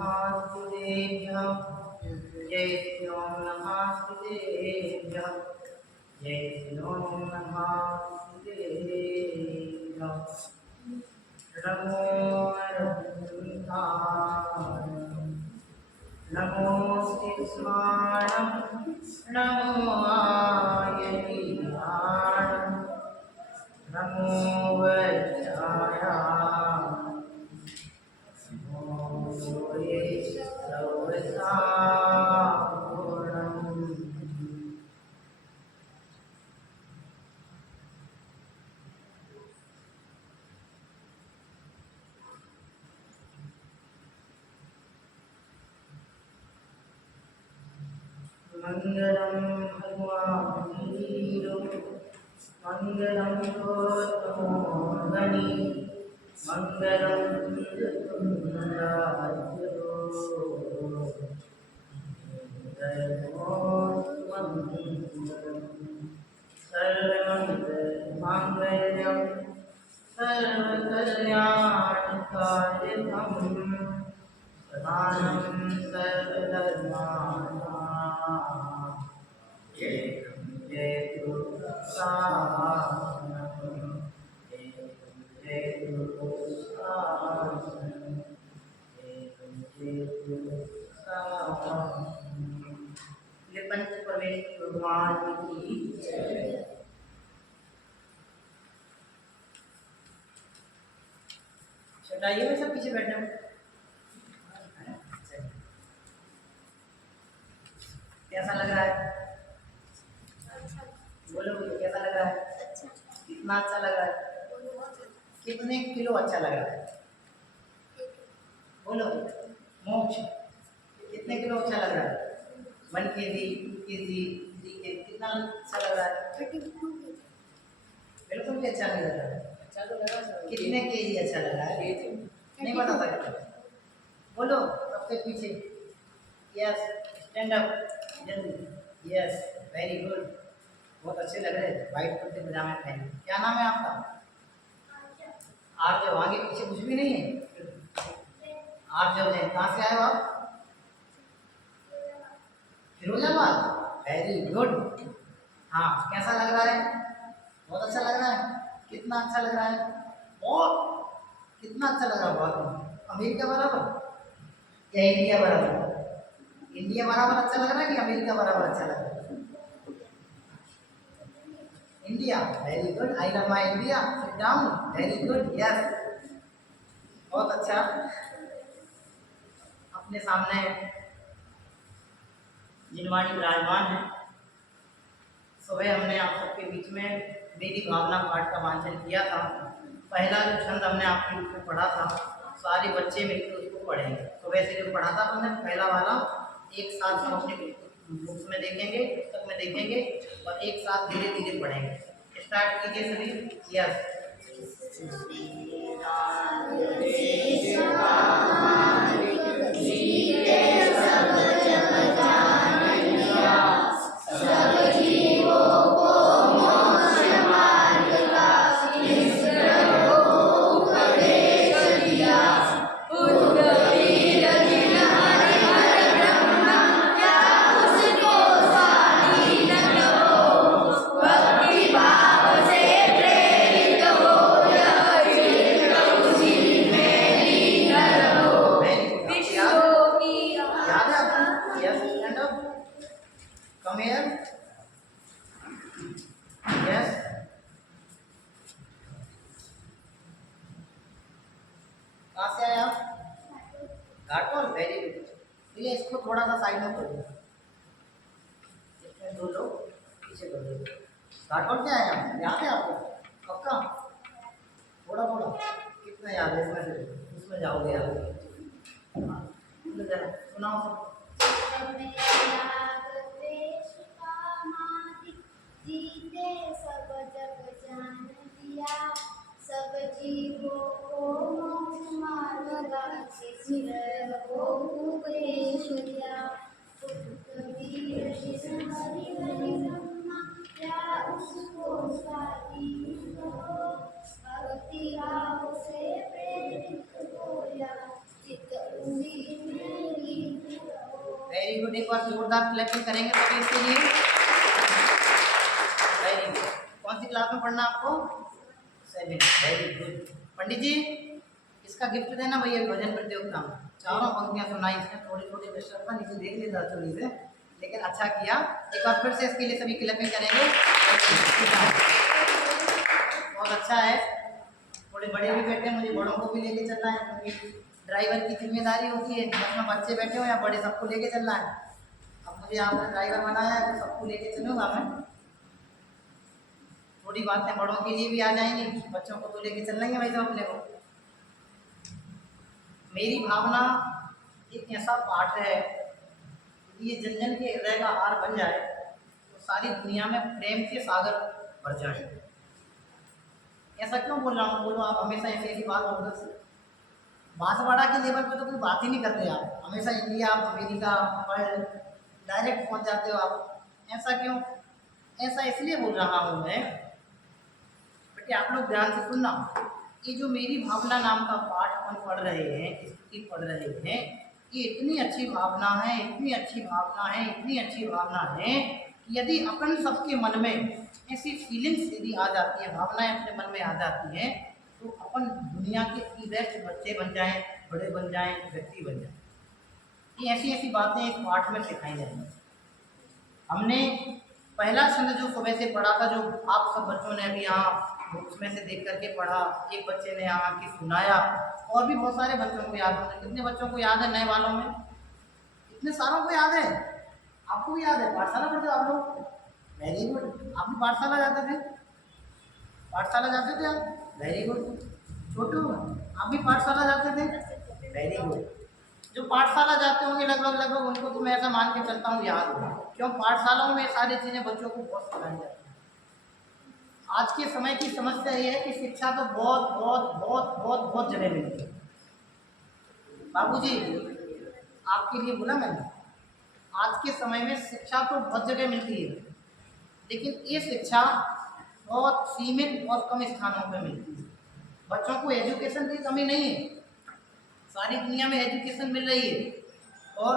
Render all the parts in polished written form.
नमस्तेभ्यः जय श्री ओम नमस्तेभ्यः जय श्री ओम नमस्तेभ्यः नमो रघुनाथाय नमो शिवाय नमो आयतीनाय नमो वैद्याय नमो ये सर्वसापूर्णम् मंगलम भगवान वीरो मंगलम गौतमोदनी मंगलम तुंगराजो सर्वमंगलमांगल्यं सर्वकल्याणकारिणं प्रधानं सर्वधर्माणां जयतु सानकं जयतु सानकं जयतु सानकं। ये पंच परमेश्वर भगवान की चटाइए में सब पीछे बैठे हो। कैसा लग रहा है? बोलो कैसा लग रहा है? कितना अच्छा लग रहा है? कितने किलो अच्छा लग रहा है? बोलो मोक्ष कितने किलो अच्छा लग रहा है? 1 kg 2 kg 3 kg कितना अच्छा लग रहा है? बिल्कुल भी अच्छा नहीं लग रहा है। अच्छा तो लगा सर। कितने केजी अच्छा लग रहा है? नहीं बता सकते। बोलो सबसे पीछे। यस स्टैंड अप जल्दी। यस वेरी गुड बहुत अच्छे लग रहे हैं। वाइट कुर्ते पजामे पहने। क्या नाम है आपका? आर्जव। आगे पीछे कुछ भी नहीं है? आर्जव है। कहाँ से आए हो आप? फिरोजाबाद। Very good. हाँ कैसा लग रहा है? बहुत अच्छा लग रहा है। कितना अच्छा लग रहा है? बहुत। कितना अच्छा लग रहा है? बहुत। अमेरिका बराबर या इंडिया बराबर? इंडिया बराबर अच्छा लग रहा है कि अमेरिका बराबर अच्छा लग रहा है? India. Very good. I love my India. Sit down. Very good. Yes बहुत अच्छा। अपने सामने जिनवाणी विराजमान है। सुबह हमने आप सबके बीच में मेरी भावना पाठ का वांचन किया था। पहला जो छंद हमने आपके बीच में पढ़ा था सारे बच्चे मिलकर उसको पढ़ेंगे। सुबह से जो पढ़ा था हमने पहला वाला एक साथ हम अपने बुक्स में देखेंगे, पुस्तक में देखेंगे और एक साथ धीरे धीरे पढ़ेंगे। स्टार्ट कीजिए सभी। Yes come here. Yes. कहाँ से आए आप? घाटोल। Very good. ये इसको थोड़ा सा साइड में करो। इसमें 2 लोग पीछे कर दो। घाटोल से आए आप? याद है आपको? पक्का? थोड़ा थोड़ा कितना याद है? इसमें से उसमें जाओगे आप। सुनाओ जीते सब जग जान दिया सब जीवों को मोक्ष मार्ग सिर को उपदेश दिया कबीर हरि हरि ब्रह्मा क्या उसको स्वाधीन करो भक्ति भाव से प्रेरित होया चित्त उसी में वेरी गुड। एक बार जोरदार क्लैपिंग करेंगे सभी इसके लिए। Very good. कौन सी क्लास में पढ़ना आपको? 7। Very good. पंडित जी इसका गिफ्ट देना भैया भजन प्रतियोगिता में। चारों पंक्तियां सुनाई इसने, थोड़ी थोड़ी डिस्टर्ब नीचे देख लेता चोरी से, लेकिन अच्छा किया। एक बार फिर से इसके लिए सभी क्लैपिंग करेंगे। बहुत अच्छा है। थोड़े बड़े भी बैठे हैं, मुझे बड़ों को भी लेके चलना है, क्योंकि ड्राइवर की जिम्मेदारी होती है, जिसमें बच्चे बैठे हो या बड़े, सबको लेके चलना है। अब मुझे आपने ड्राइवर बनाया है तो सबको लेके चलूँगा मैं। थोड़ी बातें बड़ों के लिए भी आ जाएंगी, बच्चों को तो लेके चलना ही है भाई साहब अपने को। मेरी भावना एक ऐसा पाठ है, ये जन जन के हृदय का हार बन जाए तो सारी दुनिया में प्रेम के सागर भर जाए। ऐसा क्यों बोल रहा हूँ? बोलो आप हमेशा ऐसी ऐसी बात उधर से बांसवाड़ा के लेवल पे तो कोई बात ही नहीं करते आप, हमेशा इंडिया अमेरिका वर्ल्ड डायरेक्ट पहुँच जाते हो आप। ऐसा क्यों? ऐसा इसलिए बोल रहा हूँ मैं बेटे, आप लोग ध्यान से सुनना। ये जो मेरी भावना नाम का पाठ अपन पढ़ रहे हैं, स्तुति पढ़ रहे हैं, ये इतनी अच्छी भावना है, इतनी अच्छी भावना है, इतनी अच्छी भावना है कि यदि अपन सबके मन में ऐसी फीलिंग्स यदि आ जाती है, भावनाएं अपने मन में आ जाती हैं, तो अपन दुनिया के बेस्ट बच्चे बन जाएं, बड़े बन जाएं, व्यक्ति बन जाएं। ये ऐसी ऐसी बातें एक पाठ में सिखाई जाएंगी। हमने पहला छंद जो सुबह से पढ़ा था, जो आप सब बच्चों ने अभी यहाँ बुक्स में से देख करके पढ़ा, एक बच्चे ने यहाँ की सुनाया, और भी बहुत सारे बच्चों को याद है। कितने बच्चों को याद है नए वालों में? इतने सारों को याद है? आपको भी याद है? पाठशाला पढ़ते हो आप लोग? Very good. आप भी पाठशाला जाते थे? पाठशाला जाते थे आप? Very good. छोटू आप भी पाठशाला जाते थे? Very good. जो पाठशाला जाते होंगे लगभग उनको तो मैं ऐसा मान के चलता हूँ याद होगा, क्यों? पाठशालाओं में सारी चीज़ें बच्चों को बहुत सिखाई जाती हैं। आज के समय की समस्या ये है कि शिक्षा तो बहुत बहुत बहुत बहुत बहुत जगह मिलती है। बाबूजी आपके लिए बोला मैंने, आज के समय में शिक्षा तो बहुत जगह मिलती है, लेकिन ये शिक्षा बहुत सीमित और कम स्थानों पर मिलती है। बच्चों को एजुकेशन की कमी नहीं है, सारी दुनिया में एजुकेशन मिल रही है और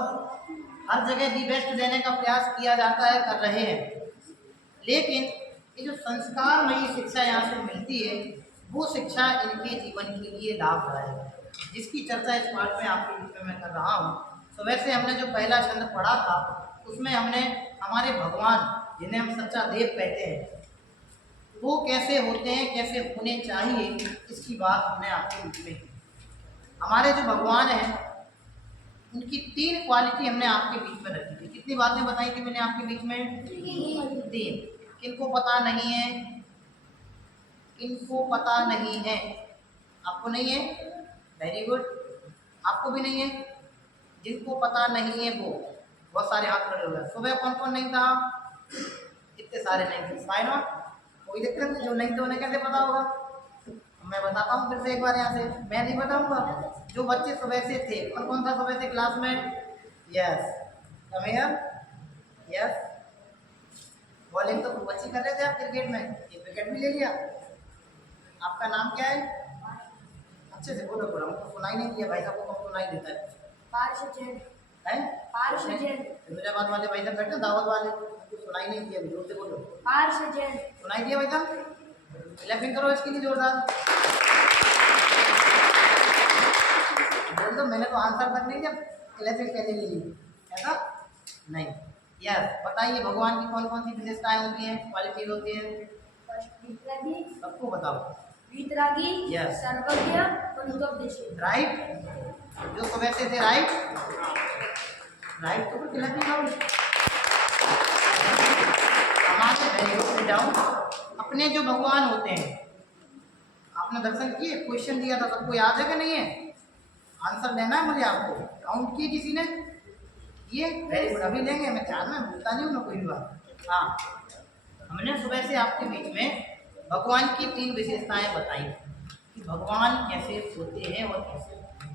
हर जगह दी बेस्ट देने का प्रयास किया जाता है, कर रहे हैं। लेकिन ये जो संस्कारमयी शिक्षा यहाँ से मिलती है, वो शिक्षा इनके जीवन के लिए लाभदायक है, जिसकी चर्चा इस पाठ में आपके बीच में मैं कर रहा हूँ। तो वैसे हमने जो पहला छंद पढ़ा था, उसमें हमने हमारे भगवान, जिन्हें हम सच्चा देव कहते हैं, वो कैसे होते हैं, कैसे होने चाहिए, इसकी बात हमने आपके बीच में की। हमारे जो भगवान हैं, उनकी 3 क्वालिटी हमने आपके बीच में रखी थी। कितनी बातें बताई थी मैंने आपके बीच में? 3। किनको पता नहीं है? किनको पता नहीं है? आपको नहीं है? Very good. आपको भी नहीं है? जिनको पता नहीं है वो बहुत सारे हाथ खड़े हो गए। सुबह कौन कौन नहीं था? इतने सारे नहीं थे। Why not? कोई दिक्कत नहीं। जो नहीं थे उन्हें कैसे पता होगा? मैं बताता हूँ फिर से एक बार यहाँ से, मैं नहीं बताऊँगा। जो बच्चे सुबह से थे, और कौन था सुबह से क्लास में? Yes, come here. Yes, bowling तो खूब अच्छी कर रहे थे आप क्रिकेट में, एक विकेट भी ले लिया। आपका नाम क्या है? अच्छे से बोलो, बोलो, हमको सुनाई नहीं दिया भाई साहब को, कम सुनाई देता है। है फिरोजाबाद वाले भाई साहब बैठे, दावत वाले, हमको सुनाई नहीं दिया, जोर से बोलो। सुनाई दिया भाई साहब? क्लैपिंग करो इसके लिए जोरदार। बोल दो, मैंने तो आंसर तक नहीं दिया, क्लैपिंग कहने के लिए, ऐसा नहीं। यस, बताइए भगवान की कौन कौन सी विशेषताएं होती हैं, क्वालिटीज होती हैं? सबको बताओ। Yes, right. जो सुबह से थे, राइट राइट, तो क्लैपिंग करो। हमारे डाउन अपने जो भगवान होते हैं, आपने दर्शन किए, क्वेश्चन दिया था, सबको याद है कि नहीं है? आंसर देना है मुझे आपको। काउंट किए किसी ने? ये वेरी गुड। अभी लेंगे, मैं ध्यान में भूलता नहीं हूँ मैं कोई भी बात। हाँ, हमने सुबह से आपके बीच में भगवान की 3 विशेषताएं बताई कि भगवान कैसे होते हैं और कैसे होते हैं।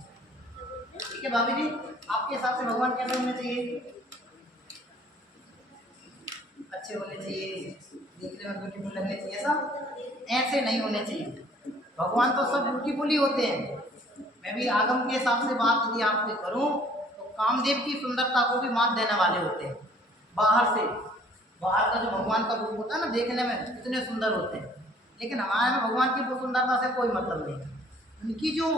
ठीक है भाभी जी, आपके हिसाब से भगवान कैसे होने चाहिए? अच्छे होने चाहिए, देखने में ब्यूटीफुल लगने चाहिए, सब ऐसे नहीं होने चाहिए। भगवान तो सब ब्यूटीफुल ही होते हैं। मैं भी आगम के हिसाब से बात यदि आपसे करूं तो कामदेव की सुंदरता को भी मात देने वाले होते हैं। बाहर से, बाहर का जो भगवान का रूप होता है ना, देखने में कितने सुंदर होते हैं, लेकिन हमारे में भगवान की वो सुंदरता से कोई मतलब नहीं। उनकी जो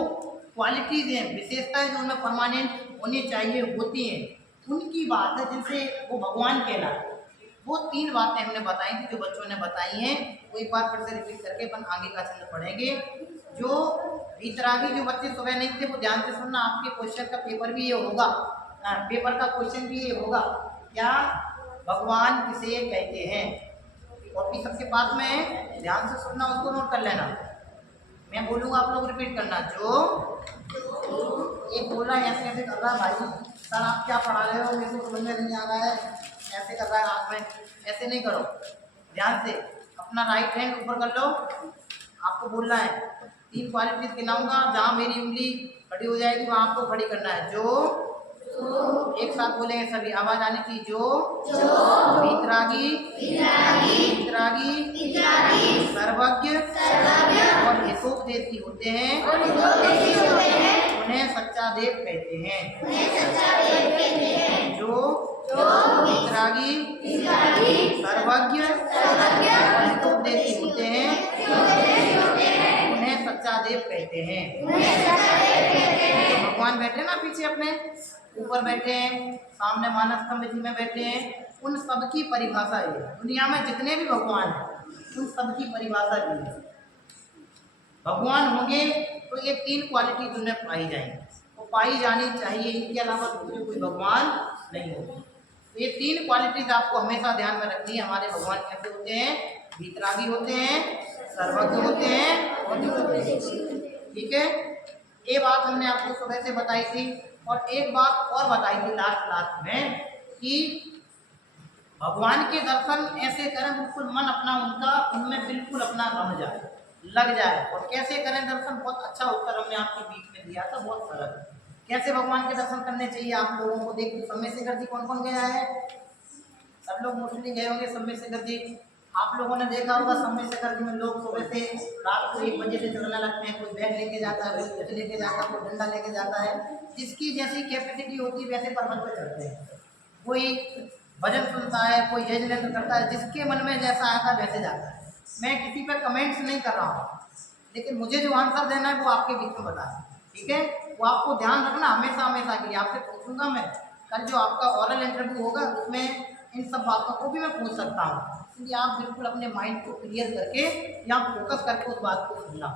क्वालिटीज़ हैं, विशेषताएं जो उनमें परमानेंट होनी चाहिए होती हैं, उनकी बात है जिनसे वो भगवान कहलाते हैं। वो 3 बातें हमने बताई थी जो बच्चों ने बताई हैं, वो एक बार फिर से रिपीट करके अपन आगे का छंद पढ़ेंगे। जो वीतरागी जो बच्चे सुबह नहीं थे वो ध्यान से सुनना, आपके क्वेश्चन का पेपर भी ये होगा, पेपर का क्वेश्चन भी ये होगा, क्या भगवान किसे कहते हैं। कॉपी सबके पास में है, ध्यान से सुनना, उसको नोट कर लेना। मैं बोलूँगा आप लोग रिपीट करना। जो एक बोल रहा है ऐसे कैसे कर रहा है भाई, सर आप क्या पढ़ा रहे हो, मेरे को समझ में नहीं आ रहा है, ऐसे कर रहा है हाथ में, ऐसे नहीं करो, ध्यान से अपना राइट हैंड ऊपर कर लो। आपको बोलना है 3 क्वालिटीज गिनाऊंगा, जहाँ मेरी उंगली खड़ी हो जाएगी वहाँ आपको खड़ी करना है। जो एक साथ बोलेंगे सभी, आवाज आनी चाहिए। जो वीतरागी सर्वज्ञ और हितोपदेशी होते हैं उन्हें सच्चा देव कहते हैं। जो वीतरागी सर्वज्ञ और हितोपदेशी होते हैं उन्हें सच्चा देव कहते हैं। तो भगवान बैठे ना पीछे अपने, ऊपर बैठे हैं, सामने मानस स्तंभ जी में बैठे हैं, उन सब की परिभाषा ये, दुनिया में जितने भी भगवान हैं उन सब की परिभाषा ये है। भगवान होंगे तो ये 3 क्वालिटी उन्हें पाई जाएंगी, वो पाई जानी चाहिए, इनके अलावा दूसरे कोई भगवान नहीं होगा। तो ये 3 क्वालिटीज आपको हमेशा ध्यान में रखनी है। हमारे भगवान कैसे होते हैं, वीतरागी होते हैं, सर्वज्ञ होते हैं और ठीक है। ये बात हमने आपको सुबह से बताई थी, और एक बात और बताई थी लास्ट में कि भगवान के दर्शन ऐसे करें बिल्कुल मन अपना उनका उनमें बिल्कुल अपना रम जाए, लग जाए। और कैसे करें दर्शन, बहुत अच्छा उत्तर हमने आपके बीच में दिया था, बहुत सरल। कैसे भगवान के दर्शन करने चाहिए आप लोगों को देखिए। सम्मेशेखर जी कौन कौन गया है, सब लोग मोस्टली गए होंगे सम्मेशेखर जी। आप लोगों ने देखा होगा सम्मेशेखर जी में लोग सुबह से रात को 1 बजे से चलने लगते हैं, कोई बैग लेके जाता है, कोई कुछ लेके जाता है, कोई डंडा लेके जाता है, जिसकी जैसी कैपेसिटी होती है वैसे पर्वत पर चढ़ते हैं। कोई भजन सुनता है, कोई यज्ञ करता है, जिसके मन में जैसा आता है वैसे जाता है। मैं किसी पर कमेंट्स नहीं कर रहा हूँ, लेकिन मुझे जो आंसर देना है वो आपके बीच में बता दें, ठीक है। वो आपको ध्यान रखना हमेशा के लिए। आपसे पूछूंगा मैं, कल जो आपका ओरल इंटरव्यू होगा उसमें इन सब बातों को भी मैं पूछ सकता हूँ, इसलिए आप बिल्कुल अपने माइंड को क्लियर करके या फोकस करके उस बात को सुनना।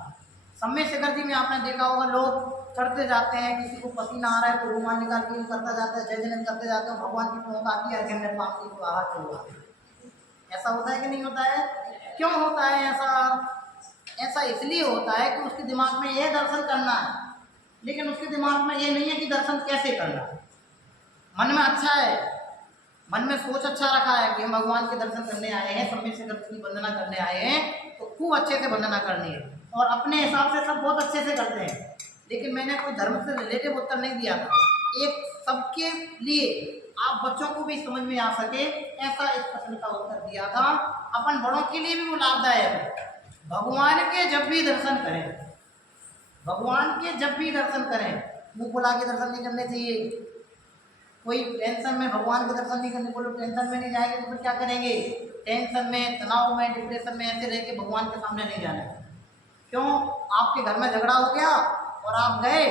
सम्मेशेखर जी में आपने देखा होगा लोग चढ़ते जाते हैं, किसी को पसीना आ रहा है तो रुमाल निकाल के करता जाता है, जय जयन करते जाते हैं, भगवान की पहुँच आती है, अर्घ्य में पाप की आवाज चलवा। ऐसा होता है कि नहीं होता है? क्यों होता है ऐसा? ऐसा इसलिए होता है कि उसके दिमाग में ये दर्शन करना है, लेकिन उसके दिमाग में ये नहीं है कि दर्शन कैसे करना। मन में अच्छा है, मन में सोच अच्छा रखा है कि हम भगवान के दर्शन करने आए हैं, सम्मेशेखर की वंदना करने आए हैं, तो खूब अच्छे से वंदना करनी है। और अपने हिसाब से सब बहुत अच्छे से करते हैं, लेकिन मैंने कोई धर्म से रिलेटिव उत्तर नहीं दिया था, एक सबके लिए आप बच्चों को भी समझ में आ सके ऐसा इस प्रश्न का उत्तर दिया था। अपन बड़ों के लिए भी वो लाभदायक है। भगवान के जब भी दर्शन करें, भगवान के जब भी दर्शन करें, मुँह फुला के दर्शन नहीं करने चाहिए। कोई टेंशन में भगवान के दर्शन नहीं करने, बोलो टेंशन में नहीं जाएंगे तो फिर क्या करेंगे? टेंशन में, तनाव में, डिप्रेशन में ऐसे रह के भगवान के सामने नहीं जाना। क्यों? आपके घर में झगड़ा हो गया और आप गए,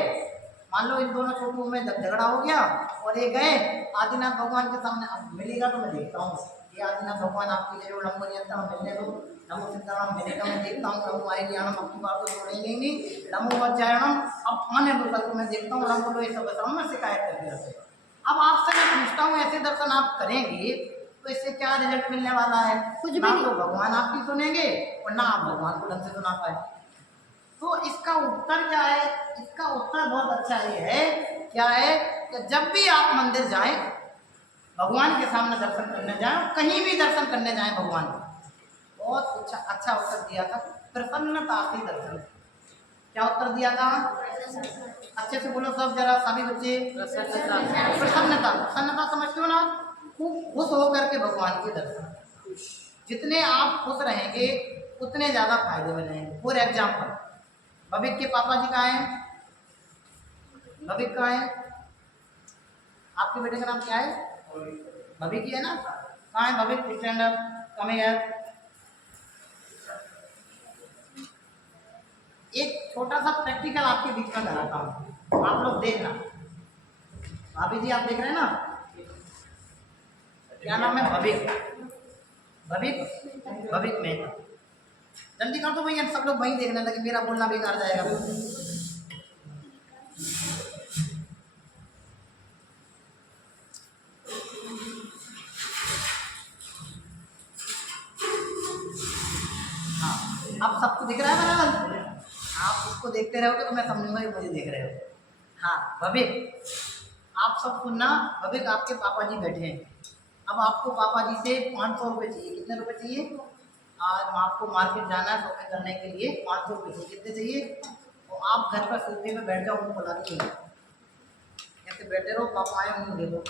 मान लो इन दोनों छोटों में झगड़ा हो गया और ये गए आदिनाथ भगवान के सामने, अब मिलेगा तो मैं देखता हूँ, ये आदिनाथ भगवान आपकी जय लंबो नियंत्रण मिलने दो, नमो सीताराम मिलेगा मैं देखता हूँ, नमो आई ज्ञानम अपनी बात को छोड़ेंगे नहीं, नमो वज्जायणम अब आने दो तक मैं देखता हूँ, लंबो लो ये सब बताऊँ, मैं शिकायत कर दिया। अब आपसे मैं पूछता हूँ ऐसे दर्शन आप करेंगे तो इससे क्या रिजल्ट मिलने वाला है? कुछ भी नहीं। तो भगवान आपकी सुनेंगे और ना आप भगवान को ढंग से सुना पाए। तो इसका उत्तर क्या है? इसका उत्तर बहुत अच्छा ये है, क्या है कि जब भी आप मंदिर जाएं, भगवान के सामने दर्शन करने जाएं, कहीं भी दर्शन करने जाएं भगवान को, बहुत अच्छा उत्तर दिया था, प्रसन्नता से दर्शन। क्या उत्तर दिया था? अच्छे से बोलो सब जरा, सभी बच्चे। प्रसन्नता। प्रसन्नता समझते हो ना? खूब खुश होकर के भगवान के दर्शन। जितने आप खुश रहेंगे उतने ज़्यादा फायदे में रहेंगे। फॉर एग्जाम्पल, भविक के पापा जी कहाँ हैं? भविक कहाँ है? आपके बेटे का नाम क्या है? भविक ही है ना? कहाँ है Bhavik? Stand up, come here. एक छोटा सा प्रैक्टिकल आपके बीच में कराता हूँ, आप लोग देखना। भाभी जी आप देख रहे हैं ना, क्या नाम है? भविक। भविक, भविक मेहता। जल्दी कर दो भैया, सब लोग वही देखने लगे, मेरा बोलना बेकार जाएगा। हाँ, अब सबको दिख रहा है बराबर? आप उसको देखते रहोगे तो मैं समझूंगा कि मुझे देख रहे हो। हाँ भविक, आप सब सुनना। भविक आपके पापा जी बैठे हैं, अब आपको पापा जी से 500 रुपये चाहिए। कितने रुपए चाहिए? आज आपको मार्केट जाना है शॉपिंग करने के लिए, 500 रुपये चाहिए। कितने चाहिए? तो आप घर पर सोफे में बैठ जाओ, उनको बुला के ऐसे बैठे रहो, पापा आए उन्हें दे दो।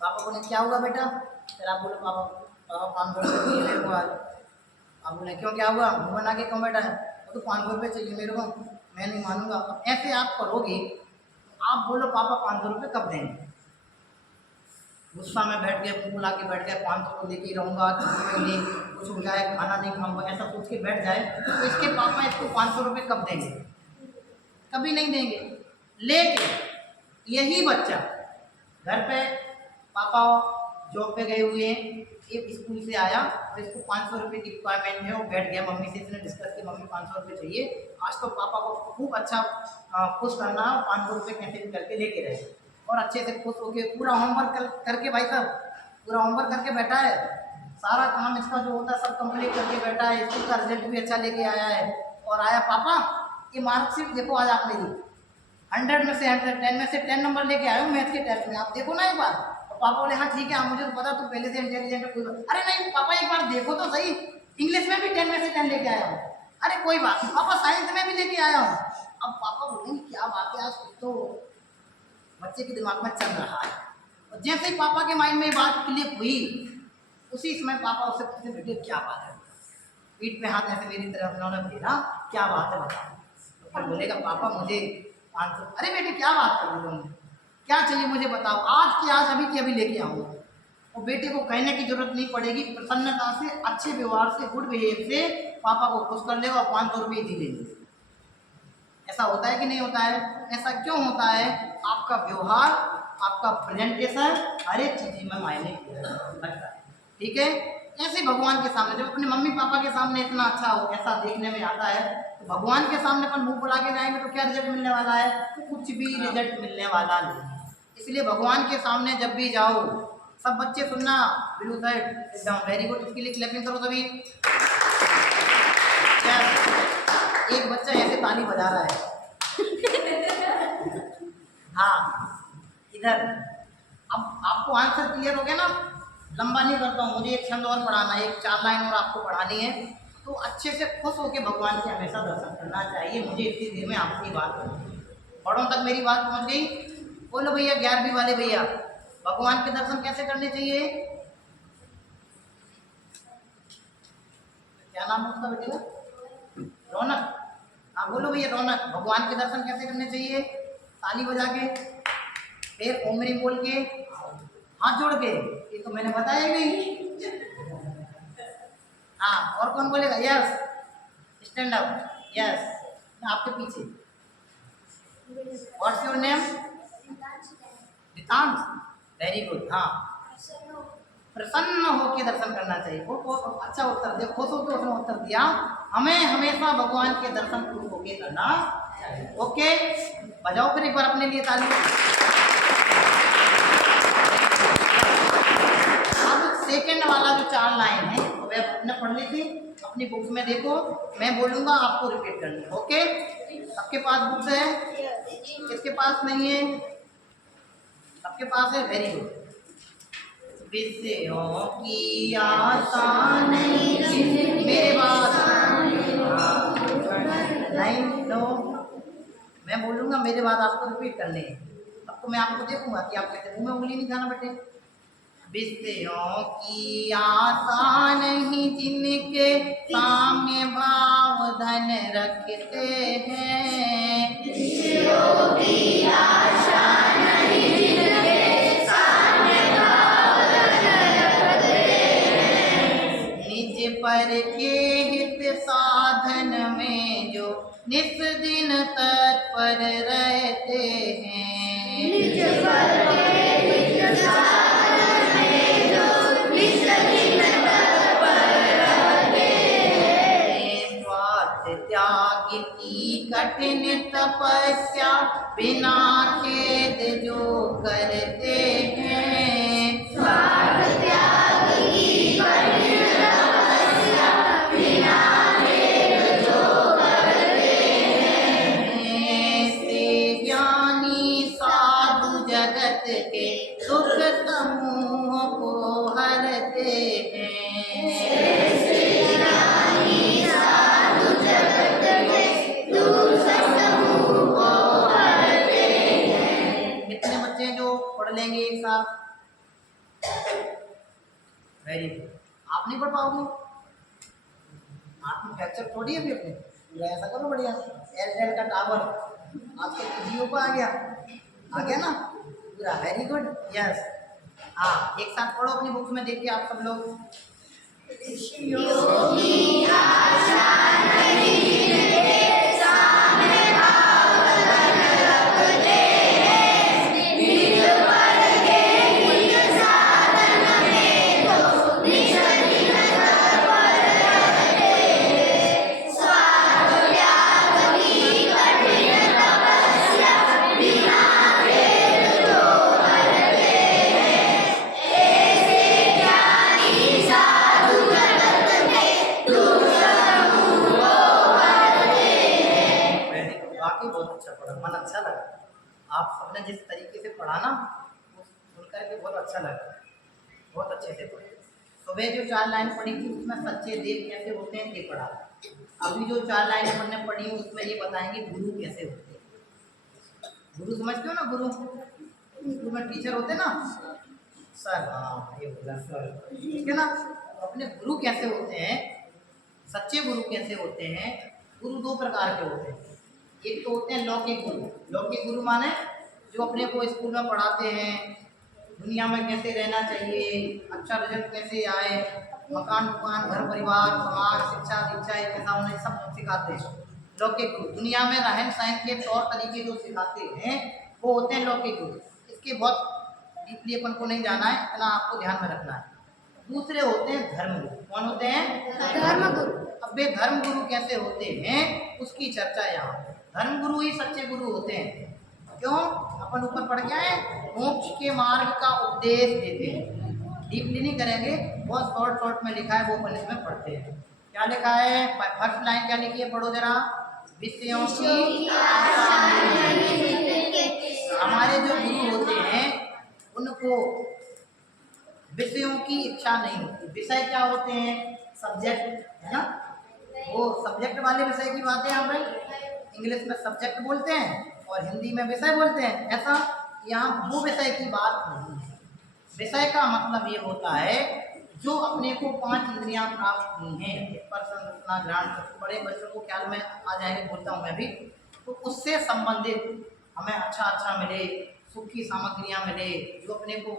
पापा बोले क्या हुआ बेटा? फिर आप बोलो पापा, पापा 500 रुपये चाहिए मेरे को आज। आप बोले क्यों, क्या हुआ? मुँह बना के क्यों बैठा है? वो तो 500 रुपये चाहिए मेरे को, मैं नहीं मानूंगा। ऐसे आप करोगे, आप बोलो पापा 500 रुपये कब देंगे? गुस्सा में बैठ गए, मुँह बुला के बैठ गए, 500 तो लेके ही रहूँगा, नहीं कुछ हो जाए, खाना नहीं खाऊंगा, ऐसा सोच के बैठ जाए, तो इसके पापा इसको 500 रुपये कब देंगे? कभी नहीं देंगे। लेकिन यही बच्चा घर पे, पापा जॉब पे गए हुए हैं, एक स्कूल से आया और इसको 500 रुपये की रिक्वायरमेंट है, वो बैठ गया, मम्मी से इसने डिस्कस किया, मम्मी 500 रुपये चाहिए, आज तो पापा को खूब अच्छा खुश करना, 500 रुपये कैसे भी करके लेके रहे और अच्छे से खुश होके पूरा होमवर्क करके, भाई साहब पूरा होमवर्क करके बैठा है, सारा काम इसका जो होता है सब कंप्लीट करके बैठा है, स्कूल का रिजल्ट भी अच्छा लेके आया है। और आया पापा ये मार्कशीट देखो आज आपने दी, 100 में से 100, 10 में से 10 नंबर लेके आए हो मैथ के टेस्ट में, आप देखो ना एक बार। और पापा बोले हाँ ठीक है, मुझे तो पता तू पहले से इंटेलिजेंट है, कोई बात। अरे नहीं पापा एक बार देखो तो सही, इंग्लिश में भी 10 में से 10 लेके आया हूँ। अरे कोई बात नहीं पापा, साइंस में भी लेके आया हूँ। अब पापा बोलेंगे क्या बात है, आज कुछ तो बच्चे के दिमाग में चल रहा है। और जैसे ही पापा के माइंड में बात क्लिक हुई, उसी समय पापा उससे पूछते बेटे क्या बात है, पीठ पे हाथ ऐसे मेरी तरफ उन्होंने फेरा, क्या बात है बताओ। तो फिर बोलेगा पापा मुझे 500। अरे बेटे क्या बात कर दी तुमने, क्या चाहिए मुझे बताओ, आज की आज अभी की अभी लेके आऊँगा। और बेटे को कहने की जरूरत नहीं पड़ेगी, प्रसन्नता से, अच्छे व्यवहार से, गुड बिहेव से पापा को खुश कर लेगा और 500 रुपये ही लेंगे। ऐसा होता है कि नहीं होता है? ऐसा क्यों होता है? आपका व्यवहार, आपका प्रेजेंटेशन, हर एक चीज़ में मायने लगता है। ठीक है, ऐसे भगवान के सामने जब अपने मम्मी पापा के सामने इतना अच्छा हो, ऐसा देखने में आता है, तो भगवान के सामने अपन मुंह बुला के जाएंगे तो क्या रिजल्ट मिलने वाला है? कुछ भी रिजल्ट मिलने वाला नहीं। इसलिए भगवान के सामने जब भी जाओ, सब बच्चे सुनना, ब्लू साइड एकदम वेरी गुड, इसके लिए क्लैपिंग करो सभी। एक बच्चा ऐसे ताली बजा रहा है हाँ इधर। अब आपको आंसर क्लियर हो गया ना? लंबा नहीं करता हूँ, मुझे एक छंद और पढ़ाना है, एक 4 लाइन और आपको पढ़ानी है, तो अच्छे से खुश होकर भगवान के हमेशा दर्शन करना चाहिए। मुझे इतनी देर में आपकी बात करनी है, बड़ों तक मेरी बात पहुँच गई। बोलो भैया 11वीं वाले भैया, भगवान के दर्शन कैसे करने चाहिए? क्या नाम है उसका बेटे का? रौनक। हाँ बोलो भैया रौनक, भगवान के दर्शन कैसे करने चाहिए? ताली बजा के, फिर ओम ह्रीम बोल के, हाथ जोड़ के, ये तो मैंने बताया ही नहीं। हाँ और कौन बोलेगा? यस, स्टैंड अप, यस, आपके पीछे। What's your name? Ritansh, very good. हाँ प्रसन्न होकर दर्शन करना चाहिए। वो अच्छा उत्तर दिया, खुश होकर उसने उत्तर दिया, हमें हमेशा भगवान के दर्शन खुश होकर करना चाहिए। ओके, बजाओ फिर एक बार अपने लिए ताली। अब सेकंड वाला जो 4 लाइन है वह आपने पढ़ ली थी, अपनी बुक्स में देखो, मैं बोलूँगा आपको रिपीट करनी है। ओके, सबके पास बुक्स है? किसके पास नहीं है? सबके पास है, वेरी गुड। विषयों की आशा नहीं, मेरे बात नहीं, नो, मैं बोलूँगा मेरे बाद आपको रिपीट करने हैं। अब तो मैं आपको देखूंगा कि आप कहते मुँह में उंगली नहीं खाना बेटे। विषयों की आशा नहीं, जिनके सामने भाव धन रखते हैं, निस दिन तत्पर रहते हैं। निज पर के निज साधन में जो निस दिन तत्पर रहते हैं। स्वार्थ त्याग की कठिन तपस्या बिना खेद जो करते हैं। स्वार्थ त्याग की कठिन तपस्या बिना खेद जो करते हैं। से ज्ञानी साधु जगत के दुख समूह को हरते हैं। ज्ञानी साधु जगत के दुख समूह को हरते हैं। कितने बच्चे हैं जो पढ़ लेंगे एक साथ? Very good. आप नहीं पढ़ पाओगे, आप में फ्रैक्चर थोड़ी है भी अपने पूरा ऐसा करो बढ़िया। एयरटेल का टावर आजकल तो जियो का आ गया ना पूरा। Very good, yes. हाँ, एक साथ पढ़ो अपनी बुक में देख के आप सब लोग। योगी आशा नहीं जिनके सामने भाव धन रखते हैं। निज पर के निज साधन में जो निज दिन तत्पर रहते हैं। स्वार्थ त्याग की कठिन तपस्या बिना खेद जो करते हैं। ऐसे ज्ञानी साधु जगत के दुख समूह को हरते हैं। वेरी गुड, वाकई बहुत अच्छा पढ़ा, मन अच्छा लगा। आप सबने जिस तरीके से पढ़ा ना वो सुनकर के बहुत अच्छा लगा, बहुत अच्छे से पढ़े। सुबह जो 4 लाइन पढ़ी थी उसमें सच्चे देव कैसे होते हैं ये पढ़ा। अभी जो 4 लाइनें हमने पढ़ी उसमें ये बताएंगे गुरु कैसे होते हैं। गुरु समझते हो ना, गुरु स्कूल में टीचर होते ना, सर। हाँ, ये बोला सर, ठीक है ना। तो अपने गुरु कैसे होते हैं, सच्चे गुरु कैसे होते हैं? गुरु 2 प्रकार के होते हैं। एक तो होते हैं लौकिक गुरु। लौकिक गुरु माने जो अपने को स्कूल में पढ़ाते हैं, दुनिया में कैसे रहना चाहिए, अच्छा रिजल्ट कैसे आए, मकान दुकान घर परिवार समाज शिक्षा दीक्षा ये कैसा होना, ये सब सिखाते हैं। लौकिक गुरु दुनिया में रहन सहन के तौर तरीके जो सिखाते हैं वो होते हैं लौकिक गुरु। इसके बहुत डीपली अपन को नहीं जाना है, इतना आपको ध्यान में रखना है। दूसरे होते हैं धर्म गुरु। कौन होते हैं? धर्म गुरु। अब ये धर्म गुरु कैसे होते हैं उसकी चर्चा यहाँ। धर्म गुरु ही सच्चे गुरु होते हैं। क्यों? अपन ऊपर पढ़ के आए, मोक्ष के मार्ग का उपदेश देते हैं। डीपली नहीं करेंगे, बहुत शॉर्ट में लिखा है वो अपन इसमें पढ़ते हैं। क्या लिखा है? फर्स्ट लाइन क्या लिखी है, पढ़ो जरा। विषयों की हमारे जो गुरु होते हैं उनको विषयों की इच्छा नहीं होती। विषय क्या होते हैं? सब्जेक्ट, है ना। वो सब्जेक्ट वाले विषय की बात है। यहाँ पे इंग्लिश में सब्जेक्ट बोलते हैं और हिंदी में विषय बोलते हैं। ऐसा यहाँ वो विषय की बात नहीं है। विषय का मतलब ये होता है जो अपने को 5 इंद्रियां प्राप्त हुई हैं, स्पर्श रसना घ्राण, बड़े बच्चों को ख्याल में आ जाएंगे, बोलता हूँ मैं भी। तो उससे संबंधित हमें अच्छा मिले, सुख की सामग्रियाँ मिले, जो अपने को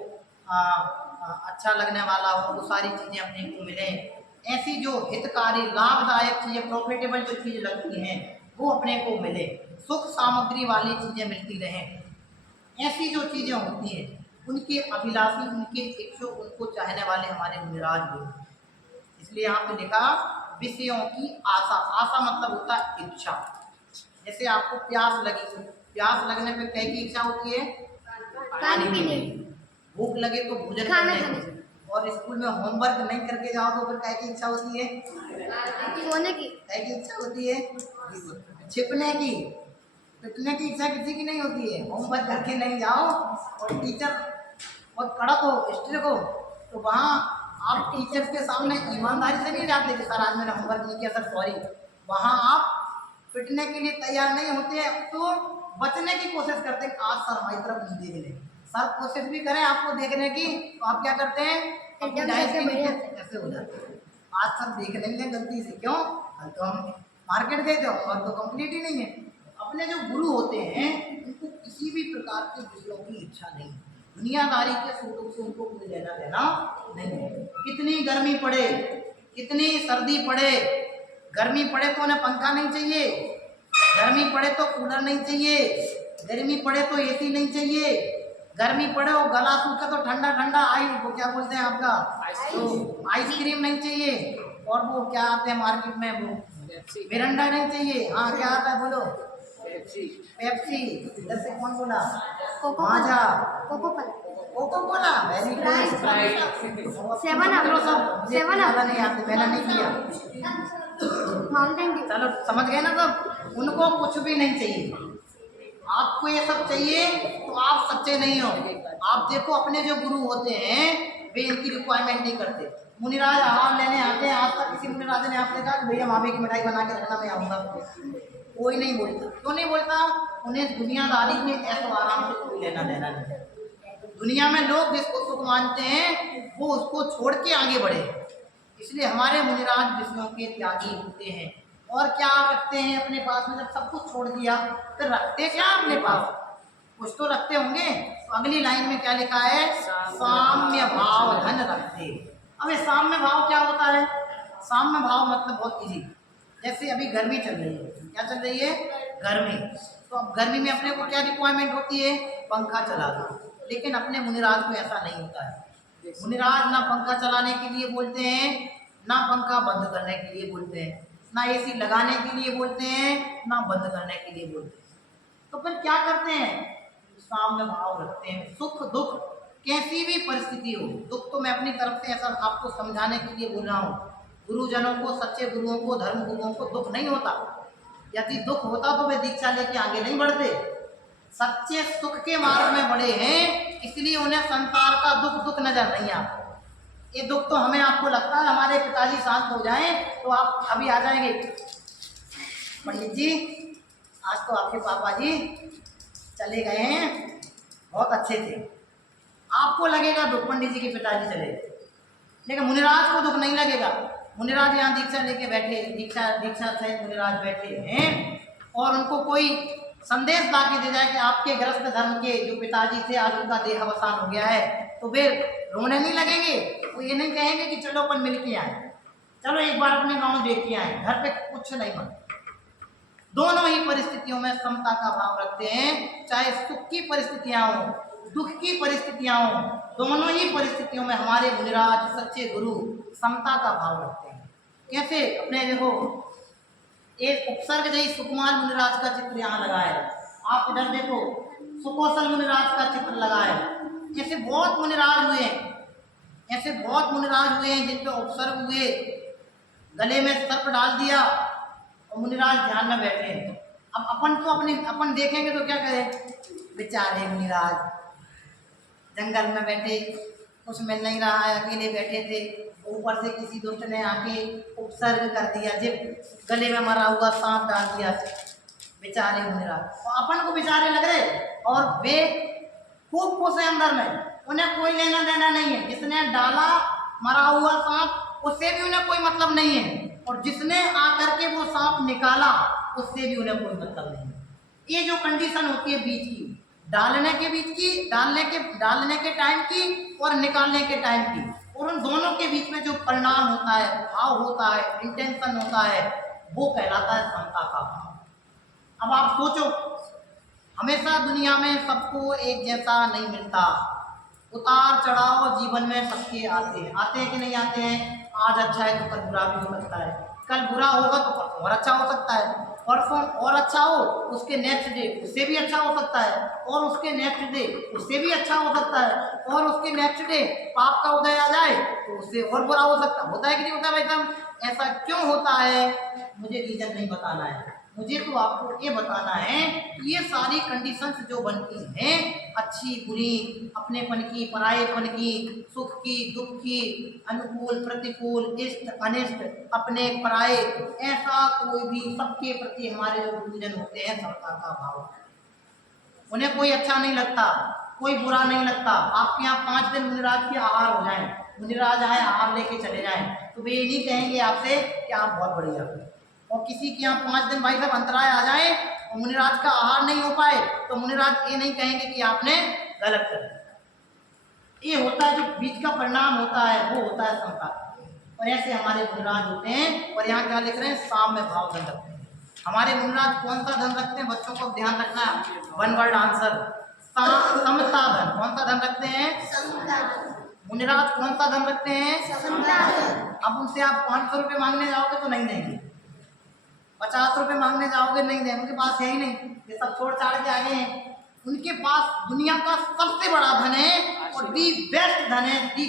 अच्छा लगने वाला हो, वो सारी चीज़ें अपने को मिलें। ऐसी जो हितकारी लाभदायक चीज़ें, प्रॉफिटेबल जो चीज़ें लगती हैं वो अपने को मिले, सुख सामग्री वाली चीज़ें मिलती रहें। ऐसी जो चीज़ें होती हैं उनके अभिलाषी, उनके इच्छुक, उनको चाहने वाले हमारे मुनिराज लोग। इसलिए यहाँ पे लिखा विषयों की आशा। आशा मतलब होता है इच्छा। जैसे आपको प्यास लगी, प्यास लगने पे कई की इच्छा होती है? पानी पीने। भूख लगे तो भोजन करने की। और स्कूल में होमवर्क नहीं करके जाओ तो फिर कई की इच्छा होती है? सोने की। कई की इच्छा होती है? छिपने की। पिटने की इच्छा किसी की नहीं होती है। होमवर्क करके नहीं जाओ और टीचर बहुत कड़क हो, स्ट्रिक्ट हो, तो वहाँ आप टीचर के सामने ईमानदारी से नहीं जाते कि सर आज मैंने होमवर्क नहीं किया, सर सॉरी। वहाँ आप पिटने के लिए तैयार नहीं होते हैं, तो बचने की कोशिश करते हैं। आज सर हमारी तरफ नहीं देख रहे, सर कोशिश भी करें आपको देखने की, तो आप क्या करते हैं? कैसे हो जाते हैं? आज सर देख लेंगे गलती से, क्यों? कल तो हम मार्केट गए थे और तो कंप्लीट ही नहीं है। अपने जो गुरु होते हैं उनको किसी भी प्रकार के विषयों की इच्छा नहीं, दुनियादारी के सुख से उनको कोई लेना देना नहीं है। कितनी गर्मी पड़े, कितनी सर्दी पड़े, गर्मी पड़े तो उन्हें पंखा नहीं चाहिए, गर्मी पड़े तो कूलर नहीं चाहिए, गर्मी पड़े तो एसी नहीं चाहिए, गर्मी पड़े और गला सूखे तो ठंडा ठंडा वो क्या बोलते हैं आपका तो आइसक्रीम नहीं चाहिए, और वो क्या आते हैं मार्केट में वो मिरिंडा नहीं चाहिए, हाँ क्या आता है बोलो, पेप्सी, इधर से कौन बोला, coco Maaza, Coca Cola, Coca Cola, very good, Seven Up, सब सेवन अप, नहीं आते, मैंने नहीं किया। Mountain Dew. चलो समझ गए ना सब, उनको कुछ भी नहीं चाहिए, आपको ये सब चाहिए तो आप सच्चे नहीं हो। आप देखो अपने जो गुरु होते हैं वे इनकी रिक्वायरमेंट नहीं करते। मुनिराज आहार लेने आते हैं, आज तक किसी मुनिराज ने आपसे कहा कि भैया मावे की मिठाई बना के रखना मैं आऊँगा? कोई नहीं बोलता। क्यों नहीं बोलता? उन्हें दुनियादारी में ऐसा आराम से कोई लेना देना नहीं। दुनिया में लोग जिसको सुख मानते हैं वो उसको छोड़ के आगे बढ़े, इसलिए हमारे मुनिराज विषयों के त्यागी होते हैं। और क्या रखते हैं अपने पास में? जब सब कुछ छोड़ दिया तो रखते क्या अपने पास? कुछ तो रखते होंगे। तो अगली लाइन में क्या लिखा है? साम्य भाव धन रखते। अब ये साम्य भाव क्या होता है? साम्य भाव मतलब बहुत इजी, जैसे अभी गर्मी चल रही है, क्या चल रही है? गर्मी। तो अब गर्मी में अपने को क्या रिक्वायरमेंट होती है? पंखा चला दो। लेकिन अपने मुनिराज को ऐसा नहीं होता है। मुनिराज ना पंखा चलाने के लिए बोलते हैं, ना पंखा बंद करने के लिए बोलते हैं, ना एसी लगाने के लिए बोलते हैं, ना बंद करने के लिए बोलते हैं। तो फिर क्या करते हैं? साम्य भाव रखते हैं। सुख दुख कैसी भी परिस्थिति हो, दुख तो मैं अपनी तरफ से ऐसा आपको समझाने के लिए बोल रहा हूँ। गुरुजनों को, सच्चे गुरुओं को, धर्म गुरुओं को दुख नहीं होता। यदि दुख होता तो वे दीक्षा लेके आगे नहीं बढ़ते। सच्चे सुख के मार्ग में बढ़े हैं, इसलिए उन्हें संसार का दुख दुख नजर नहीं आता। ये दुख तो हमें आपको लगता है हमारे पिताजी शांत हो जाएं तो आप अभी आ जाएंगे, पंडित जी आज तो आपके पापा जी चले गए हैं, बहुत अच्छे थे। आपको लगेगा दुख पंडित जी के पिताजी चले गए, लेकिन मुनिराज को दुख नहीं लगेगा। मुनिराज यहाँ दीक्षा लेके बैठे, दीक्षा सहित मुनिराज बैठे हैं, और उनको कोई संदेश ला के दे जाए कि आपके गृहस्थ धर्म के जो पिताजी थे आज उनका देहावसान हो गया है, तो वे रोने नहीं लगेंगे। वो ये नहीं कहेंगे कि चलो अपन मिल के आए, चलो एक बार अपने गांव देख के आए, घर पे कुछ नहीं बन। दोनों ही परिस्थितियों में समता का भाव रखते हैं, चाहे सुख की परिस्थितियां हो, दुख की परिस्थितियां हो, दोनों ही परिस्थितियों में हमारे मुनिराज सच्चे गुरु समता का भाव रखते हैं। कैसे? अपने देखो एक उपसर्ग जय सुकुमार मुनिराज का चित्र यहाँ लगा है, आप इधर देखो सुकौशल मुनिराज का चित्र लगा है। ऐसे बहुत मुनिराज हुए हैं, ऐसे बहुत मुनिराज हुए हैं जिनके उपसर्ग हुए, गले में सर्प डाल दिया और मुनिराज ध्यान में बैठे हैं। अब अपन को अपन देखेंगे तो क्या करें? बेचारे मुनिराज जंगल में बैठे, कुछ मिल नहीं रहा है, अकेले बैठे थे, ऊपर से किसी दुष्ट ने आके उपसर्ग कर दिया, जब गले में मरा हुआ सांप डाल दिया, बेचारे मुनिराज। तो अपन को बेचारे लग रहे, और वे खूब खुश है अंदर में, उन्हें कोई लेना देना नहीं है। जिसने डाला मरा हुआ सांप उससे भी उन्हें कोई मतलब नहीं है, और जिसने आकर के वो सांप निकाला उससे भी उन्हें कोई मतलब नहीं है। ये जो कंडीशन होती है बीच की, डालने के बीच की, डालने के टाइम की और निकालने के टाइम की, और उन दोनों के बीच में जो परिणाम होता है, भाव होता है, इंटेंशन होता है, वो कहलाता है समता का भाव। अब आप सोचो, हमेशा दुनिया में सबको एक जैसा नहीं मिलता, उतार चढ़ाव जीवन में सबके आते हैं कि नहीं आते हैं? आज अच्छा है तो कल बुरा भी हो सकता है, कल बुरा होगा तो परसों और अच्छा हो सकता है, परसों और अच्छा हो, उसके नेक्स्ट डे उससे भी अच्छा हो सकता है, और उसके नेक्स्ट डे उससे भी अच्छा हो सकता है, और उसके नेक्स्ट डे पाप का उदय आ जाए तो उससे और बुरा हो सकता है। होता है कि नहीं होता भाई साहब? ऐसा क्यों होता है? मुझे रीजन नहीं बताना है, मुझे तो आपको ये बताना है कि ये सारी कंडीशंस जो बनती हैं, अच्छी बुरी, अपनेपन की परायेपन की, सुख की दुख की, अनुकूल प्रतिकूल, इष्ट अनिष्ट, अपने पराये, ऐसा कोई भी सबके प्रति हमारे जो गुरुजन होते हैं समता का भाव। उन्हें कोई अच्छा नहीं लगता, कोई बुरा नहीं लगता। आपके यहाँ 5 दिन मुनिराज के आहार हो जाएं, मुनिराज आए आहार लेके चले जाएं, तो वे ये नहीं कहेंगे आपसे कि आप बहुत बढ़िया। और किसी के यहाँ 5 दिन भाई साहब अंतराय आ जाए और मुनिराज का आहार नहीं हो पाए तो मुनिराज ये नहीं कहेंगे कि आपने गलत कर दिया। ये होता है जो बीच का परिणाम होता है, वो होता है समता। और ऐसे हमारे मुनिराज होते हैं। और यहाँ क्या लिख रहे हैं? साम्य भाव धन रखते हैं। हमारे मुनिराज कौन सा धन रखते हैं? बच्चों को ध्यान रखना है, वन वर्ड आंसर। समता धन। कौन सा धन रखते हैं? मुनिराज कौन सा धन रखते हैं? अब उनसे आप 500 रुपये मांगने जाओगे तो नहीं देंगे, 50 रुपये मांगने जाओगे नहीं देंगे, उनके पास है ही नहीं, ये सब छोड़ छाड़ के आगे हैं। उनके पास दुनिया का सबसे बड़ा धन है और दी बेस्ट धन है, दी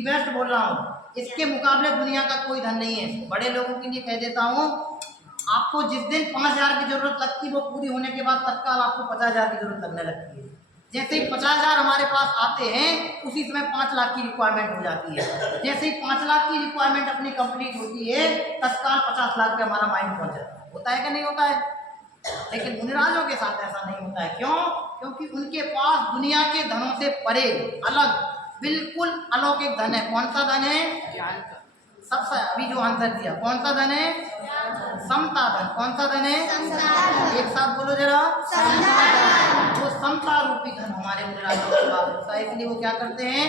बेस्ट बोल रहा हूँ। इसके मुकाबले दुनिया का कोई धन नहीं है। बड़े लोगों के लिए कह देता हूँ, आपको जिस दिन 5,000 की जरूरत लगती है वो पूरी होने के बाद तत्काल आपको 50,000 की जरूरत लगने लगती है। जैसे ही 50,000 हमारे पास आते हैं उसी समय 5 लाख की रिक्वायरमेंट हो जाती है। जैसे ही 5 लाख की रिक्वायरमेंट अपनी कंप्लीट होती है तत्काल 50 लाख पे हमारा माइंड पहुंच जाता है। होता है कि नहीं होता है? लेकिन मुनिराजों के साथ ऐसा नहीं होता है। क्यों? क्योंकि उनके पास दुनिया के धनों से परे अलग बिल्कुल अलौकिक धन है। कौन सा धन है? सबसे अभी जो आंसर दिया, कौन सा धन है? समता धन। कौन सा धन है? एक साथ बोलो जरा, वो समता रूपी धन हमारे मुनिराजों के पास होता है। इसलिए वो क्या करते हैं?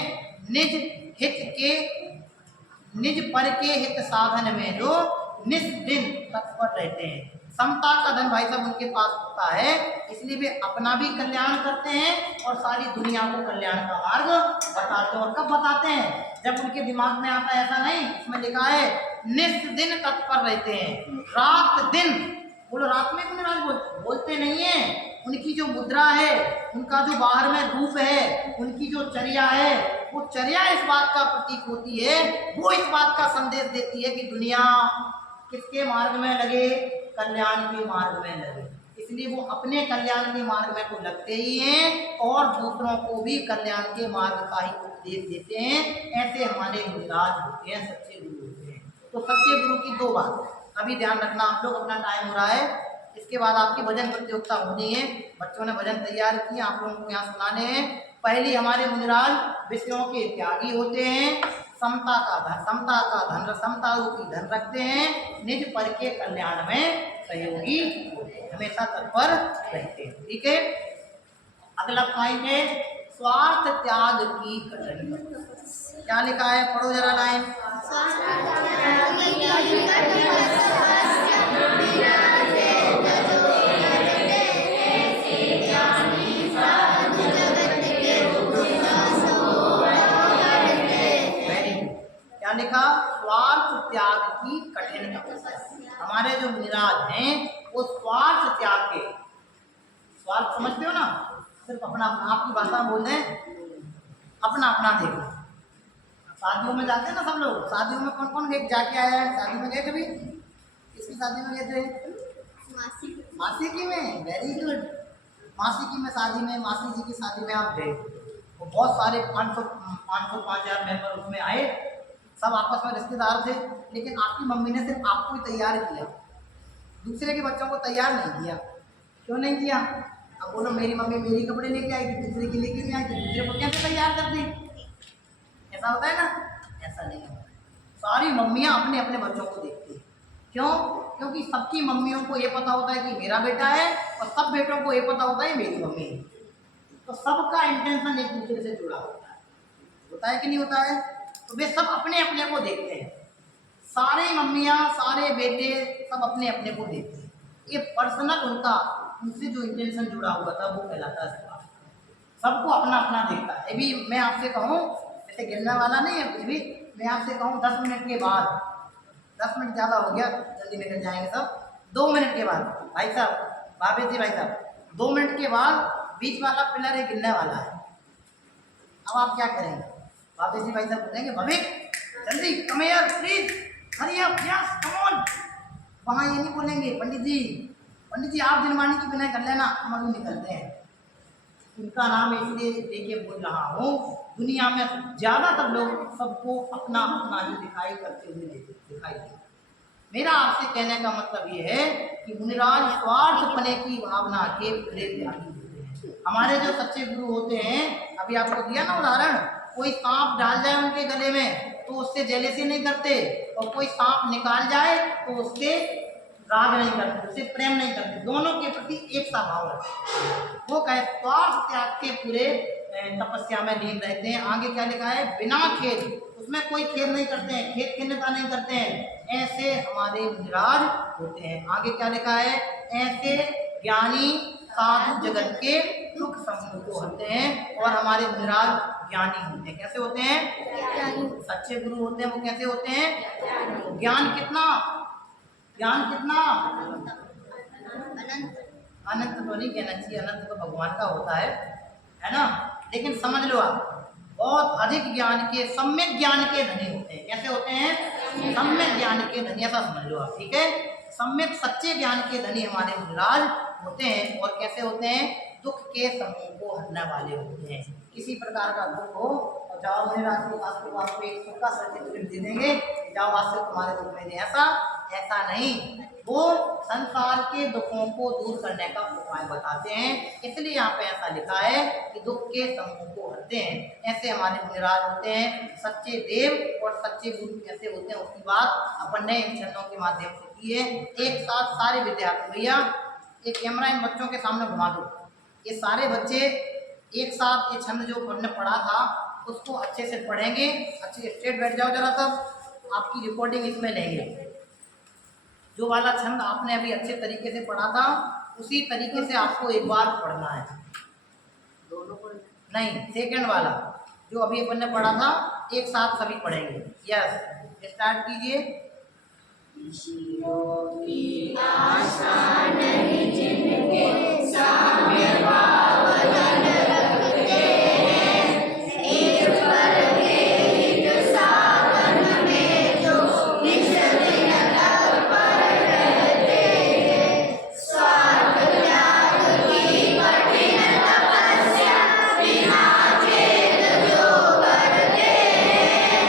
निज पर के हित साधन में जो निस्दिन तत्पर रहते हैं। समता का धन भाई साहब उनके पास होता है, इसलिए वे अपना भी कल्याण करते हैं और सारी दुनिया को कल्याण का मार्ग बताते हैं। और कब बताते हैं? जब उनके दिमाग में आता है। ऐसा नहीं, इसमें लिखा है निस्दिन तत्पर रहते हैं, रात दिन। बोलो रात में मुनिराज बोलते नहीं है। उनकी जो मुद्रा है, उनका जो बाहर में रूप है, उनकी जो चर्या है, वो चर्या इस बात का प्रतीक होती है, वो इस बात का संदेश देती है कि दुनिया किसके मार्ग में लगे? कल्याण के मार्ग में लगे। इसलिए वो अपने कल्याण के मार्ग में तो लगते ही हैं और दूसरों को भी कल्याण के मार्ग का ही उपदेश देते हैं। ऐसे हमारे मुनिराज होते हैं, सच्चे गुरु होते हैं। तो सच्चे गुरु की 2 बात अभी ध्यान रखना आप लोग। अपना टाइम हो रहा है, इसके बाद आपकी भजन प्रतियोगिता होनी है। बच्चों ने भजन तैयार किए, आप लोगों को यहाँ सुनाने हैं। पहली हमारे मुनिराज विषयों के त्यागी होते हैं, समता का धन समता रूपी धन रखते हैं, निज पर के कल्याण में सहयोगी होते हैं, हमेशा तत्पर रहते हैं। ठीक है, अगला पॉइंट है स्वार्थ त्याग की कठिन। क्या लिखा है? पढ़ो जरा लाइन। लिखा स्वार्थ त्याग की कठिन तपस्या। हमारे जो मुनिराज हैं वो स्वार्थ त्याग के, स्वार्थ समझते हो ना, सिर्फ अपना, आपकी भाषा में बोल दें अपना अपना देखो। शादियों में जाते हैं ना सब लोग, शादियों में कौन कौन जाके आया है? शादी में गए कभी? किसकी शादी में गए थे? मासी की में। Very good. मासी की में शादी में, मासी जी की शादी में आप गए। वो बहुत सारे 500-5,000 मेंबर उसमें आए, सब आपस में रिश्तेदार थे, लेकिन आपकी मम्मी ने सिर्फ आपको ही तैयार किया, दूसरे के बच्चों को तैयार नहीं किया। क्यों नहीं किया? अब बोलो मेरी मम्मी मेरी कपड़े लेके आई थी, दूसरे के लेके नहीं आई थी, दूसरे को कैसे तैयार कर दी? ऐसा होता है ना? ऐसा नहीं होता। सारी मम्मियाँ अपने अपने बच्चों को देखती हैं। क्यों? क्योंकि सबकी मम्मियों को ये पता होता है कि मेरा बेटा है और सब बेटों को ये पता होता है मेरी मम्मी है। तो सबका इंटेंशन एक दूसरे से जुड़ा होता है कि नहीं होता है? तो वे सब अपने अपने को देखते हैं, सारे मम्मियाँ सारे बेटे सब अपने अपने को देखते हैं। ये पर्सनल उनका उनसे जो इंटेंशन जुड़ा हुआ था वो कहलाता है स्वार्थ। सबको अपना अपना देखता है। अभी मैं आपसे कहूँ, ऐसे गिरने वाला नहीं है कुछ भी, मैं आपसे कहूँ 10 मिनट के बाद, 10 मिनट ज़्यादा हो गया, जल्दी निकल जाएंगे सब, 2 मिनट के बाद भाई साहब, भाभी जी भाई साहब, 2 मिनट के बाद बीच वाला पिलर है गिरने वाला है। अब आप क्या करेंगे? भाभी जी भाई साहब बोलेंगे भविक जल्दी come here please, hurry up, yes come on. वहाँ ये नहीं बोलेंगे पंडित जी आप दिनवाणी की बिना कर लेना, हम अभी निकलते हैं। उनका नाम इसलिए लेके बोल रहा हूँ, दुनिया में ज़्यादातर लोग सबको अपना अपना ही दिखाई करते हुए दिखाई देते। मेरा आपसे कहने का मतलब ये है कि मुनिराज स्वार्थपने की भावना के पूरे त्यागी होते हैं। हमारे जो सच्चे गुरु होते हैं, अभी आपको दिया ना उदाहरण, कोई सांप डाल जाए उनके गले में तो उससे जेलेसी नहीं करते, और कोई सांप निकाल जाए तो उससे राग नहीं करते, उससे प्रेम नहीं करते, दोनों के प्रति एक सा भाव रखते। वो कहे स्वार्थ त्याग के पूरे तपस्या में लीन रहते हैं। आगे क्या लिखा है? बिना खेद उसमें कोई खेद नहीं करते हैं, खेद खिन्नता नहीं करते हैं। ऐसे हमारे मुनिराज होते हैं। आगे क्या लिखा है? ऐसे ज्ञानी साधु जगत के दुख समूह को होते हैं और हमारे मुनिराज ज्ञानी होते हैं। कैसे होते हैं? सच्चे गुरु होते हैं। वो कैसे होते हैं? ज्ञान कितना? ज्ञान कितना? अनंत तो नहीं कहना चाहिए, अनंत तो भगवान का होता है ना। लेकिन समझ लो आप, बहुत अधिक ज्ञान के, सम्यक ज्ञान के धनी होते हैं। कैसे होते हैं? सम्यक ज्ञान के धनी, ऐसा समझ लो आप, ठीक है। सम्यक सच्चे ज्ञान के धनी हमारे मुनिराज होते हैं। और कैसे होते हैं? दुख के समूह को हरने वाले होते हैं। किसी प्रकार का दुख हो तो जाओ मुनिराज के पास, तो आपको एक सुख का सर्टिफिकेट दे देंगे, जाओ आज से तुम्हारे दुख में ऐसा नहीं। वो संसार के दुखों को दूर करने का उपाय बताते हैं। इसलिए यहाँ पे ऐसा लिखा है कि दुख के समूह को हरते हैं। ऐसे हमारे मुनिराज होते हैं। सच्चे देव और सच्चे गुरु कैसे होते हैं उसकी बात अपन ने इन छंदों के माध्यम से की है। एक साथ सारे विद्यार्थी, भैया एक कैमरा इन बच्चों के सामने घुमा दो। ये सारे बच्चे एक साथ ये छंद जो हमने पढ़ा था उसको अच्छे से पढ़ेंगे। अच्छे स्ट्रेट बैठ जाओ जरा, सब आपकी रिकॉर्डिंग इसमें लेंगे। जो वाला छंद आपने अभी अच्छे तरीके से पढ़ा था उसी तरीके से आपको एक बार पढ़ना है। दोनों को नहीं, सेकंड वाला जो अभी अपन ने पढ़ा था एक साथ सभी पढ़ेंगे। यस, स्टार्ट कीजिए। आशा नहीं जिनके साम्य भाव लन रखते हैं, एक पर के हित साधन में जो निज दिन तत्पर रहते हैं, स्वार्थ त्याग की कठिन तपस्या बिना खेद जो करते हैं,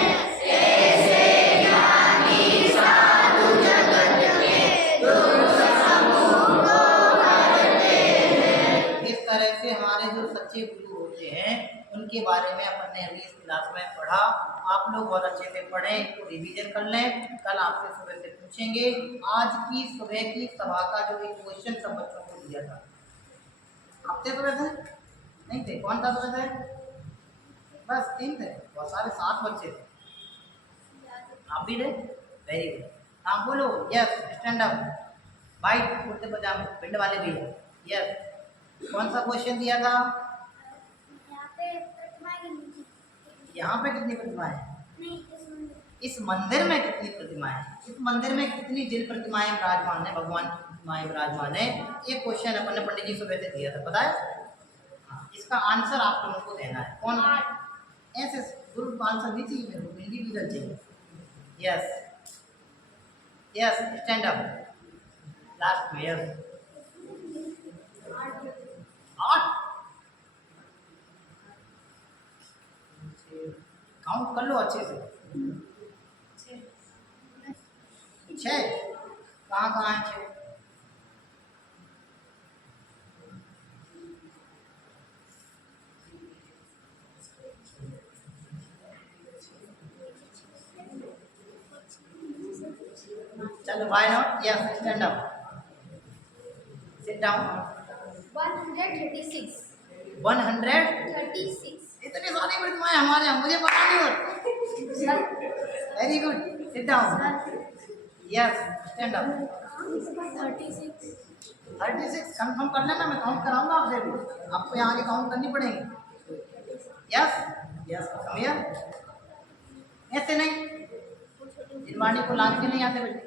ऐसे ज्ञानी साधु जगत के दुख समूह को हरते हैं। इस तरह से हमारे जो सच्चे गुरु होते हैं उनके बारे में अपन ने अभी इस क्लास में पढ़ा। आप लोग बहुत अच्छे से पढ़ें, इसको रिवीजन कर लें। कल आपसे सुबह से पूछेंगे। आज की सुबह की सभा का जो एक क्वेश्चन सब बच्चों को दिया था, हफ्ते सुबह थे नहीं थे? कौन था सुबह थे? बस 3 थे, बहुत सारे 7 बच्चे थे। आप भी थे? Very good. हाँ बोलो। यस, स्टैंड अप, वाइट कुर्ते पजामे, पिंड वाले भी हैं। यस, कौन सा क्वेश्चन दिया था? यहाँ पे कितनी प्रतिमाएं हैं? इस मंदिर में कितनी प्रतिमाएं हैं? इस मंदिर में कितनी जिन प्रतिमाएं विराजमान है? भगवान की प्रतिमाएं विराजमान है। ये क्वेश्चन अपन ने पंडित जी सुबह से दिया था, पता है? हाँ, इसका आंसर आप लोगों को देना है। कौन ऐसे गुरु को आंसर नहीं चाहिए, मेरे को इंडिविजुअल चाहिए। Yes yes, stand up, last में। यस, 8 काउंट कर लो अच्छे से। 6 कहाँ है? 6 चलो, why not? Yes, stand up, sit down. 136 136 इतनी सारी प्रतिमाएं हमारे यहाँ, मुझे पता नहीं होता। Very good, sit down. Yes, stand up. 36 confirm कर लेना, मैं काउंट कराऊंगा आपसे भी, आपको यहाँ आगे काउंट करनी पड़ेगी। Yes yes, clear? ऐसे नहीं, जिनवाणी को लान के नहीं आते बेटे।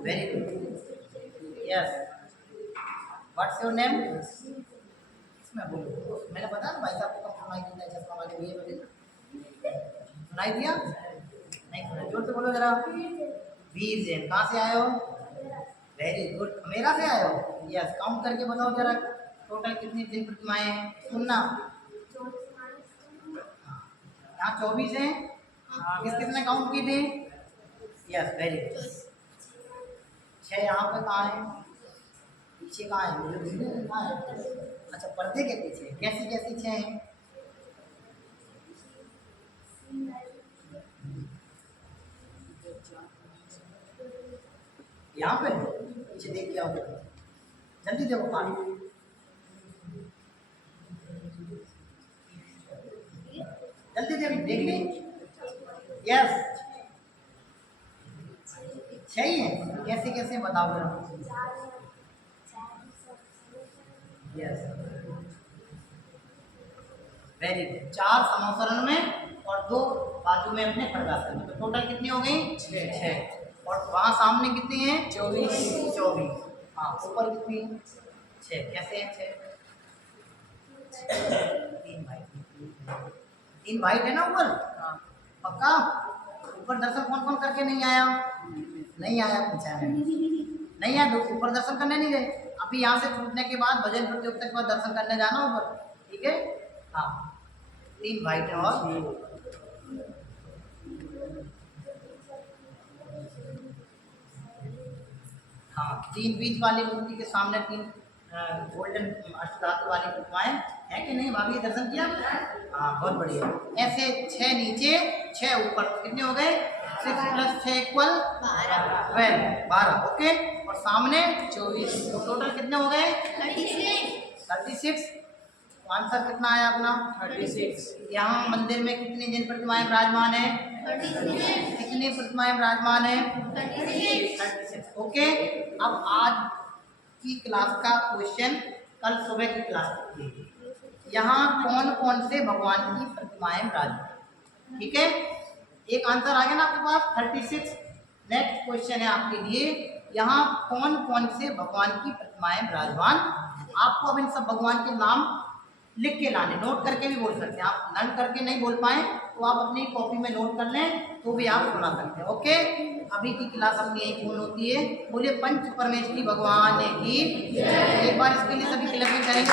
Very good. Yes, what's your name? इसमें बोलो। मैंने बताया ना भाई साहब को कम सुनाई देता है, चश्मा वाले भैया बोले सुनाई दिया नहीं? सुना, जोर से बोलो जरा। वीर जैन, कहाँ से आए हो? वेरी गुड, मेरा से आए हो? यस, काउंट करके बताओ जरा, टोटल कितनी जिन प्रतिमाएं हैं? सुनना, यहाँ 24 हैं। किसने काउंट की थी? Yes, very good. 6 यहाँ पे कहाँ है? पीछे कहाँ है? मुझे कहाँ है? अच्छा, पर्दे के पीछे। कैसी कैसी 6 हैं? यहाँ पे पीछे देख के आओ, जल्दी देखो पानी, जल्दी देख ली। यस, सही है। कैसे कैसे बताओ जरा। Yes, very good. 4 समोसरण में और 2 बाजू में अपने खड़गासन में, तो टोटल कितनी हो गई? 6। और वहाँ सामने कितनी है? 24। हाँ, ऊपर कितनी? 6। कैसे है 6? 3 भाई है ना ऊपर? पक्का? ऊपर दर्शन कौन कौन करके नहीं आया? नहीं आया, पूछा है नहीं आया, ऊपर दर्शन करने नहीं गए। अभी यहाँ से छूटने के बाद भजन प्रतियोगिता के बाद दर्शन करने जाना ऊपर, ठीक है? हाँ, 3 भाई थे और हाँ, 3 बीच वाली मूर्ति के सामने 3 गोल्डन अष्टधातु वाली प्रतिमाएं है कि नहीं? भाभी दर्शन किया? हाँ, बहुत बढ़िया। ऐसे 6 नीचे 6 ऊपर, कितने हो गए? 6 + 6 = 12। ओके, और सामने 24, तो टोटल कितने हो गए? 36। तो आंसर कितना आया अपना? 36। यहाँ मंदिर में कितनी जिन प्रतिमाएं विराजमान है? 36। कितनी प्रतिमाएं विराजमान है? 36। ओके, अब आज की क्लास का क्वेश्चन कल सुबह की क्लास में, यहाँ कौन कौन से भगवान की प्रतिमाएं विराजमान? ठीक है, एक आंसर आ गया ना आपके पास 36। नेक्स्ट क्वेश्चन है आपके लिए, यहाँ कौन कौन से भगवान की प्रतिमाएं विराजमान? आपको अब इन सब भगवान के नाम लिख के लाने, नोट करके भी बोल सकते हैं आप। लर्न करके नहीं बोल पाए तो आप अपनी कॉपी में नोट कर लें, तो भी आप सुना सकते हैं। ओके, अभी की क्लास अपनी यही पूर्ण होती है। बोलिए पंच परमेश्वरी भगवान की। एक बार इसके लिए सभी क्लैपिंग करेंगे।